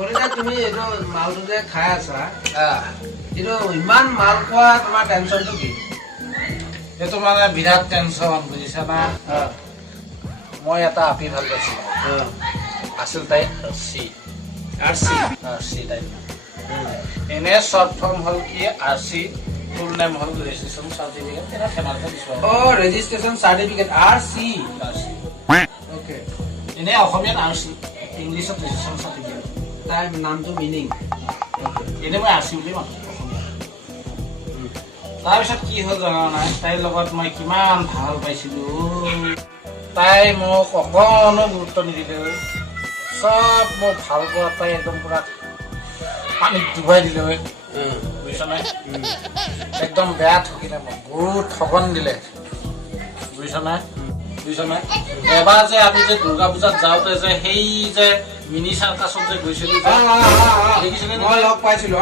কলিতা তুমি এইটো মালটো যে খাই আছা কিন্তু ইমান মাল খোৱা তোমাৰ টেনচনটো কি? এইটো মানে বিৰাট টেনচন বুজিছা না। মই এটা আপি ভাল পাইছিলো আছিল তাই আৰচি তাই এনে শৰ্ট ফৰ্ম হ'ল কি আৰচি ফুল নেম হ'ল ৰেজিষ্ট্ৰেশ্যন চাৰ্টিফিকেট এনে ফেমালিতে দিছো। ৰেজিষ্ট্ৰেশ্যন চাৰ্টিফিকেট আৰচি ওকে এনে অসমীয়াত আৰচি ইংলিছত ৰেজিষ্ট্ৰেশ্যন চাৰ্টিফিকেট তাৰ নামটো মিনিং এনে মই আৰচি বুলি মাতো অসমীয়া। তাৰপিছত কি হ'ল জানা নাই তাইৰ লগত মই কিমান ভাল পাইছিলো তাই মোক অকণো গুৰুত্ব নিদিলে চব মোক ভাল পোৱা তাই একদম পুৰা পানীত ডুবাই দিলে বুজিছ নাই একদম বেয়া ঠকিলে মোক বহুত ঠগন দিলে বুজিছ নাই এবাৰ যে আমি যে দুৰ্গা পূজাত যাওঁতে যে সেই যে মিনি চাৰ্কাছত যে গৈছিলো মই লগ পাইছিলো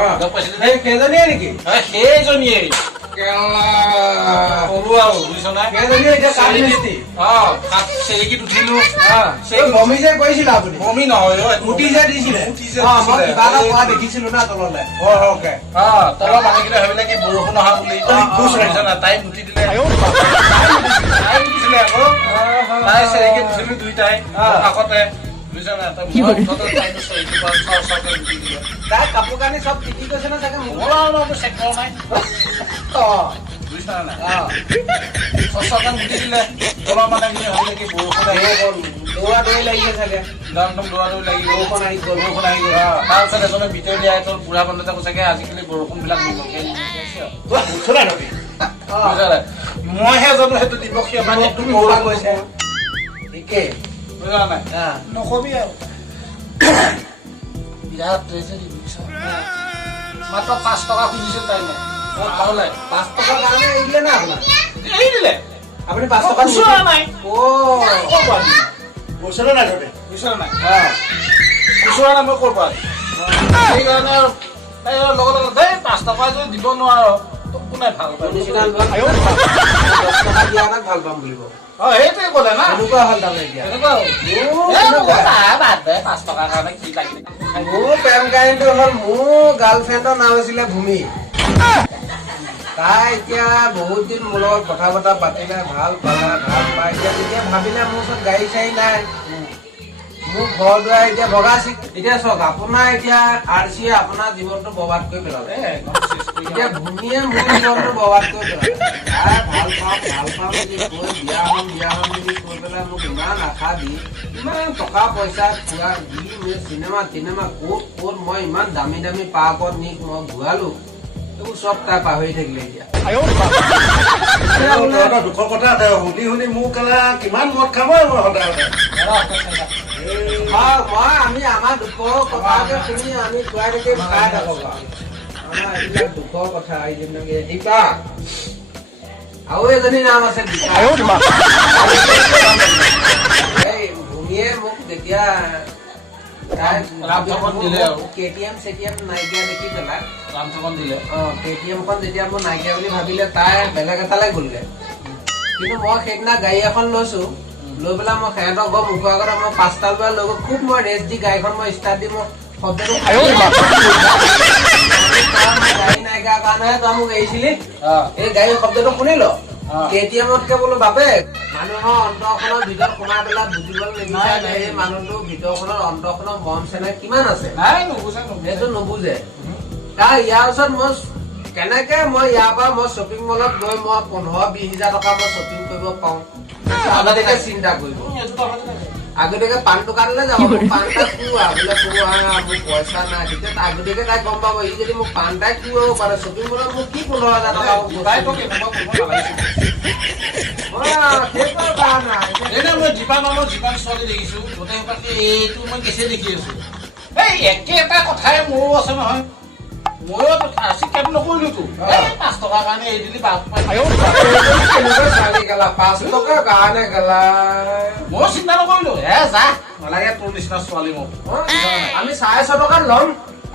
সেইজনীয়ে নেকি? সেইজনীয়ে সৰু আৰু বুজিছ নাই চেৰেকীত উঠিলো বমি যে কৰিছিলা আপুনি? বমি নহয় মুটি যে দিছিলে দেখিছিলো না তললে তলত আনি কিনে ভাবিলে কি বৰষুণ অহা বুলি তাই মুঠি দিলে আকৌ তাই চেৰেকীত উঠিলো দুইটাই কাষতে বুজিছ নাই তাই কাপোৰ কানি চব টিকি গৈছে না চাগে চেক কৰা নাই বুজিছ নাই চচকান মুঠি দিলে তলৰ মানে ভাবিলে কি বৰষুণ দৌৰা দৌৰি লাগিছে চাগে একদম দৌৰা দৌৰি লাগি বৰষুণ আহি গ'ল তাৰপিছত এজনে ভিতৰত দিয়াই তোৰ বুঢ়া বন্ধুতে কৈছেগে আজিকালি বৰষুণ বিলাক মইহে জানো সেইটো দিৱসীয় মানে গৈছে ঠিকেই বুজা নাই নকবি আৰু বিৰাট ট্ৰেজেডি বুজিছ মাত্ৰ 5 টকা খুজিছিল তাই মোক 5 টকাৰ কাৰণে এৰি দিলে না আপোনাক? এৰি দিলে আপুনি 5 টকা খুচুৰা নাই খুচুৰা নাই খুচুৰা নাই খুচুৰা নাই মই ক'ৰ পৰা সেইকাৰণে আৰু লগে লগে দেই 5 টকা যদি দিব নোৱাৰো তোক কোনে ভাল পায় 10 টকা দিয়া নাই ভাল পাম বুলিব সেইটোৱে ক'লে না এনেকুৱা হ'ল তাৰমানে এতিয়া এনেকুৱা বাদ দে 5 টকাৰ কাৰণে কি লাগিলে মোৰ প্ৰেম কাহিনীটো হ'ল মোৰ গাৰ্লফ্ৰেণ্ডৰ নাম আছিলে ভূমি তাই এতিয়া বহুত দিন মোৰ লগত কথা বতৰা পাতিলে ভাল পাই এতিয়া ভাবিলে মোৰ ওচৰত গাড়ী চাড়ী নাই মোৰ ঘৰ দুৱাৰ এতিয়া ভগাইছে এতিয়া চাওক আপোনাৰ এতিয়া আৰচিয়ে আপোনাৰ জীৱনটো বৰবাদ কৰি পেলালে এতিয়া ভূমিয়ে মোৰ জীৱনটো বৰবাদ কৰি পেলালে তাই ভাল পাওঁ বুলি কৈ বিয়া হম বুলি কৈ পেলাই মোক ইমান আশা দি ইমান টকা পইচা খোৱা দি মোৰ চিনেমা ক'ত মই ইমান দামী পাৰ্কত নি মই ঘূৰালো এইবোৰ চব তাই পাহৰি থাকিলে এতিয়া দুখৰ কথা শুনি মোক কিমান মদ খাব মই সদায় আমি আমাৰ দুখৰ কথাকে শুনি আমি খুৱাই থাকি খাই থাকো আমাৰ এইবিলাক দুখৰ কথা দীপা আৰু এজনী নাম আছে এই ভূমিয়ে মোক যেতিয়া কেটিএম নাইকিয়া দেখি পেলাই কেটিএমখন যেতিয়া মোৰ নাইকিয়া বুলি ভাবিলে তাই বেলেগ এটালৈ গ'লগে কিন্তু মই সেইদিনা গাড়ী এখন লৈছো লৈ পেলাই মই সিহঁতৰ ঘৰ মুখৰ আগত মই 5টা বজাত লৈ গৈ খুব মই ৰেষ্ট দি গাড়ীখন মই ষ্টাৰ্ট দি মই শব্দটো গাড়ী নাইকিয়া কাৰণেহে তই মোক এৰিছিলি এই গাড়ীৰ শব্দটো শুনিল কেটিএমতকে বোলো বাপেক মানুহৰ অন্তৰখনৰ ভিতৰত সোমাই পেলাই বুজিবলৈ নিবিচাৰে এই মানুহটোৰ ভিতৰখনৰ অন্তৰখনৰ মৰম চেনেহ কিমান আছে সেইটো নুবুজে তাৰ ইয়াৰ ওচৰত মই কেনেকে মই ইয়াৰ পৰা মই শ্বপিং মলত গৈ মই 15-20 হাজাৰ টকা মই শ্বপিং কৰিব পাওঁ আগতীয়াকে চিন্তা কৰিব আগতীয়াকে পাণ দোকানলৈ যাব পাণ এটা খুওৱা বোলে মোৰ পইচা নাই তেতিয়া আগতীয়াকে তাই গম পাব ই যদি মোক পাণ এটাই খুৱাব পাৰে শ্বপিং মলত মোক কি 15,000 টকা মই জীৱান ছোৱালী দেখিছো গোটেই এইটো মই কেছে দেখি আছো এই একে এটা কথাই মোৰো আছে নহয় ময়ো আৰচি কেব নকৰিলো তো 5 টকাৰ কাৰণে এৰি দিলি 5 টকাৰ কাৰণে গেলা মই চিন্তা নকৰিলো যা নালাগে তোৰ নিচিনা ছোৱালী মোক আমি 6.5 টকাত ল'ম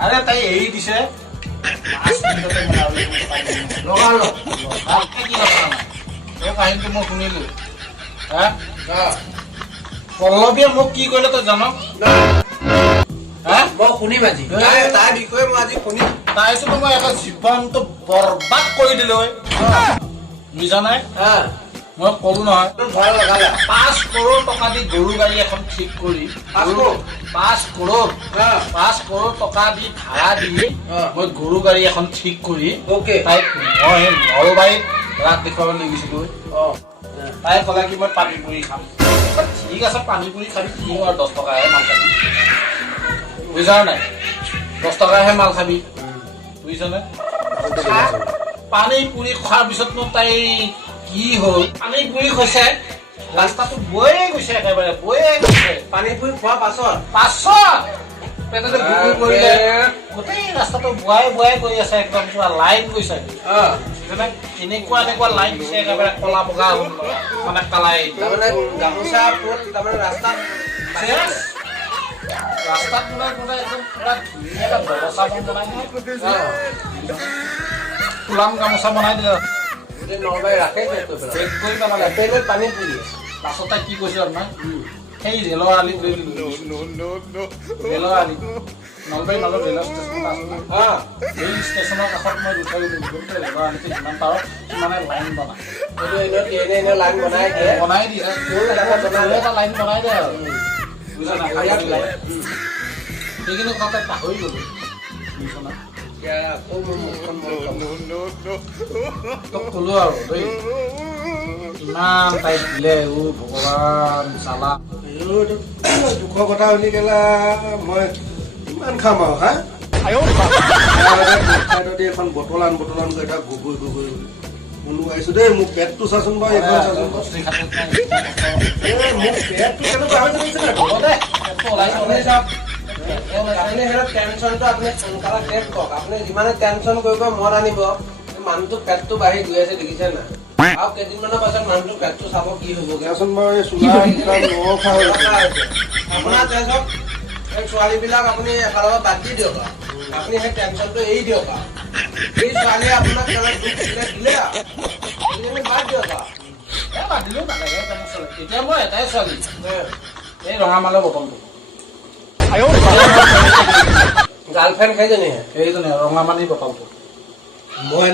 আৰে তাই এৰি দিছে কাহিনীটো মই শুনিলো পল্লৱীয়ে মোক কি কৰিলে তই জান মই শুনিম আজি তাই বিষয়ে মই আজি শুনিম তাৰপিছতো মই এটা জীৱনটো বৰবাদ কৰি দিলো বুজা নাই মই কলো নহয় ভয় লগালা 5 কৰোৰ টকা দি গৰু গাড়ী এখন ঠিক কৰি 5 কৰোৰ টকা দি ভাড়া দি মই গৰু গাড়ী এখন ঠিক কৰি তাইক মই নলবাৰীত ৰাত দেখুৱাব লৈ গৈছিলো তাই ক'লে কি মই পানী পুৰি খাম ঠিক আছে পানী পুৰি খাবি কিনো আৰু 10 টকাহে মাল খাবি বুজা নাই 10 টকাহে মাল খাবি বুজিছনে পানী পুৰি খোৱাৰ পিছতনো তাই কি হ'ল পানী পুৰি খাইছে ৰাস্তাটো বয়ে গৈছে একেবাৰে বয়ে গৈছে পানী পুৰি খোৱাৰ পাছত পেটতে বুকু কৰিলে গোটেই ৰাস্তাটো বোৱাই গৈ আছে একদম পুৰা লাইন গৈছে এনেকুৱা লাইন গৈছে একেবাৰে কলা বগা মানে কালাই তাৰমানে গামোচা ফুল তাৰমানে ৰাস্তাত মানে একদম পুৰা ধুনীয়াকৈ ব্যৱস্থা বনাই ফুলাম গামোচা বনাই দিলে নলবাৰী ৰাখে কৰি পেলালে পেলেট পানী পুৰি পাছত তাই কি কৈছিল আপোনাৰ সেই ৰেলৰ আলি লৈ দিলোঁ ৰেলৰ আলি নলবাৰী মাজত ৰেলৰ ষ্টেচন আছে সেই ষ্টেচনৰ কাষত মই উঠাই দিলোঁ ৰেলৰ আলিতে যিমান পাৰোঁ সিমানে লাইন লাইন বনাই দিয়ে এটা লাইন বনাই দিয়ে আৰু বুজা নাই সেইখিনি কথা পাহৰি গ'লো বুজিছ না তোক ক'লো আৰু দেই ইমান তাই দিলে ভগৱান চালা দুখৰ কথা শুনি গেলা মই ইমান খাম আৰু হা এখন বটলান গৈ এটা গুগুই শুনো দেই মোক পেটটো চাচোন বাৰু এইখন চাচোন মোক পেটটো কেনেকুৱা হৈছে আপুনি টেনচনটো আপুনি সোনকালে শেষ কৰক আপুনি যিমানে টেনচন কৰিব মন আনিব মানুহটো পেটটো বাঢ়ি গৈ আছে দেখিছে না আৰু কেইদিনমানৰ পাছত মানুহটো পেটটো চাব কি হ'বগে দেচোন বাৰু এই চুলা নৰখা হৈছে আপোনাৰ তেজক এই ছোৱালীবিলাক আপুনি এফালৰ পৰা বাদ দি দিয়ক আপুনি সেই টেনচনটো এৰি দিয়ক এই ছোৱালীয়ে আপোনাক দুখ দিলে বাদ দিয়ক বাদিলেও নালাগে এতিয়া মই এটাই ছোৱালী এই ৰঙামালৰ বটলটো গাৰ্লফ্ৰেণ্ড সেইজনীহে সেইজনী ৰঙামালিৰ বটলটো মই